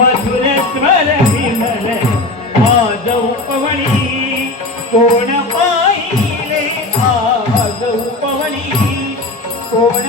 मधुर स्वर विमल आज उपवणी कोण पाहिले? आज उपवणी कोण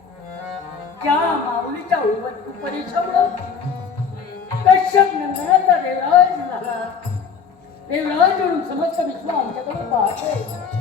माऊलीच्या उप- उपदेशामुळं कश्यप नंदनाचा देवराज झाला देवराज म्हणून समस्त विश्व आमच्याकडे पाहते